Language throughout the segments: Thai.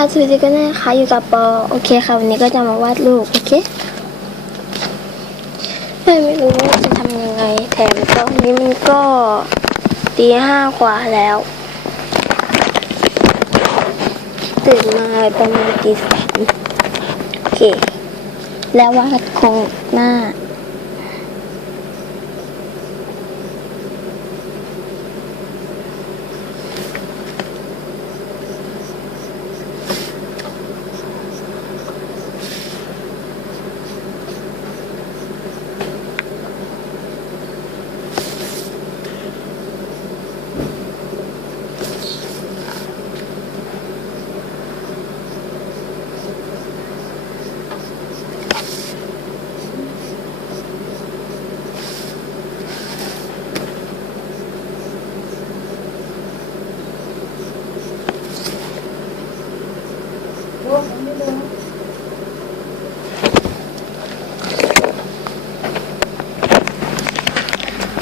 อาสวัสดีกันนะคะอยู่กับปอโอเคค่ะวันนี้ก็จะมาวาดรูปโอเคไม่รู้ว่าจะทำยังไง แถมตอนนี้มันก็ตีห้ากว่าแล้ว ตื่นมาประมาณตีสามโอเค แล้ววาดโครงหน้า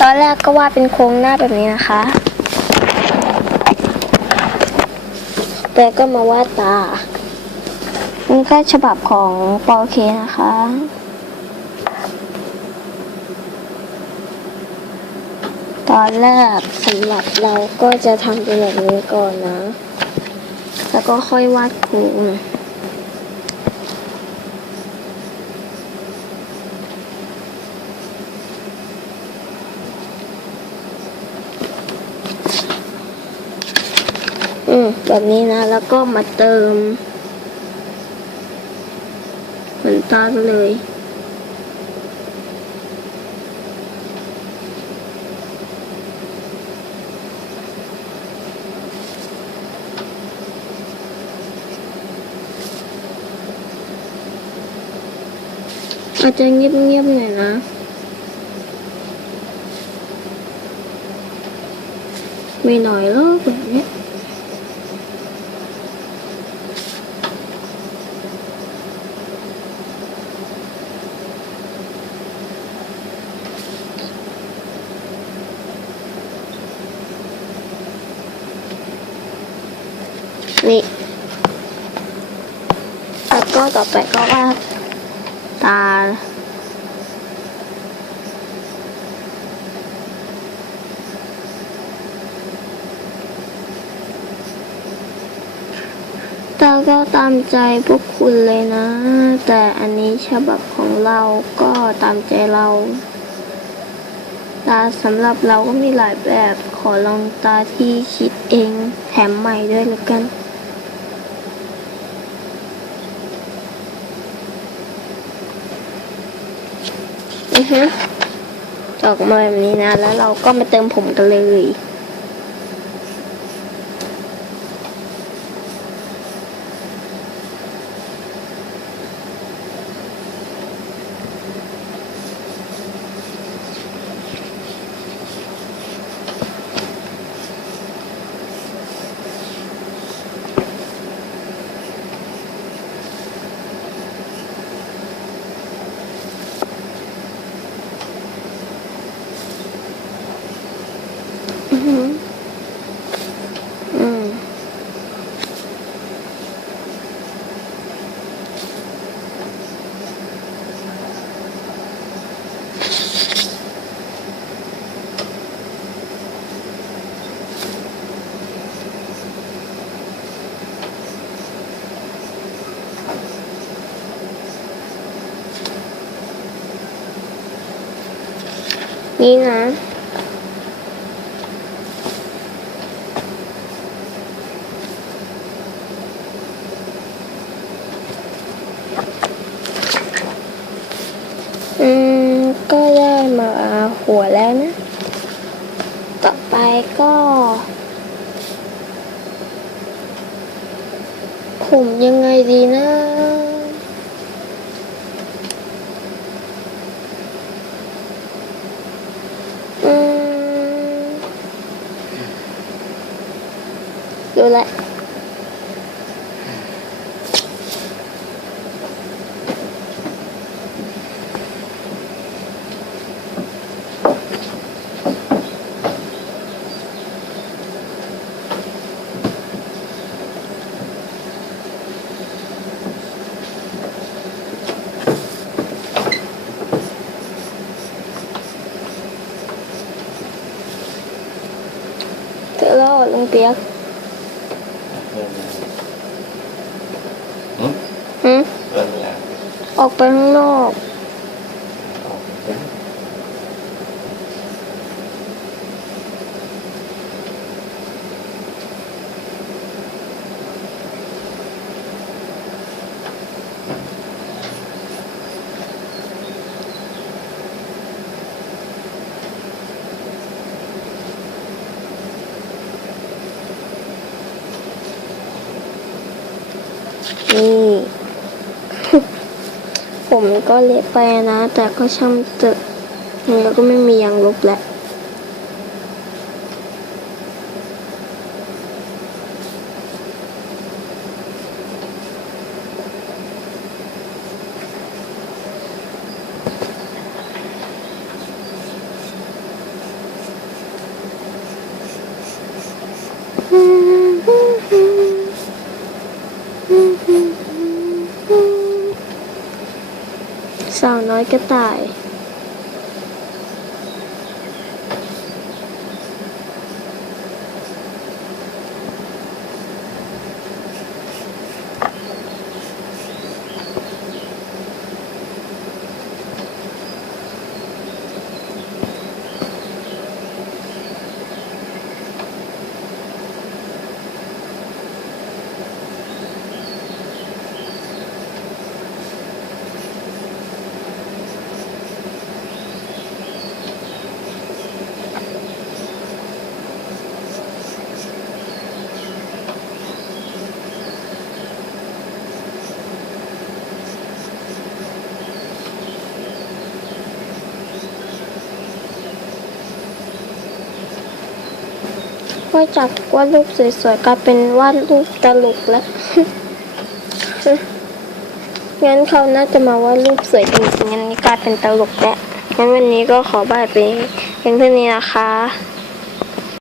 อนแรกก็วาดเป็นโครงหน้าแบบนี้นะคะแต่ก็มาวาดตา นี่แค่ฉบับของปอเคนะคะ ตอนแรกสำหรับเราก็จะทำเป็นแบบนี้ก่อนนะ แล้วก็ค่อยวาดโครง แบบนี้นะ แล้วก็มาเติมเหมือนตาเลยอาจจะเงียบๆหน่อยนะไม่หน่อยหรอกแบบนี้ นี่แล้วก็ต่อไปก็ว่าตาตาก็ตามใจพวกคุณเลยนะ แต่อันนี้ฉบับของเราก็ตามใจเรา ตาสำหรับเราก็มีหลายแบบ ขอลองตาที่คิดเอง แถมใหม่ด้วยละกัน อือฮึออกมาแบบนี้นะ แล้วเราก็มาเติมผมกันเลย นี่นะอืม ก็ได้มาหัวแล้วนะ ต่อไปก็ผมยังไงดีนะ rồi lại. Hello, Long Biếc หืมเริ่มออกไปข้างนอก ผมก็เละไปนะ แต่ก็ช่างเถอะแล้วก็ไม่มียางลบแล้ว สาวน้อยกระต่าย ก็จากวาดรูปสวยๆกลายเป็นวาดรูปตลกแล้ว งั้นเขาน่าจะมาวาดรูปสวยจริงๆงั้นนี่กลายเป็นตลกแล้วงั้นวันนี้ก็ขอบายไปเพียงเท่านี้นะคะ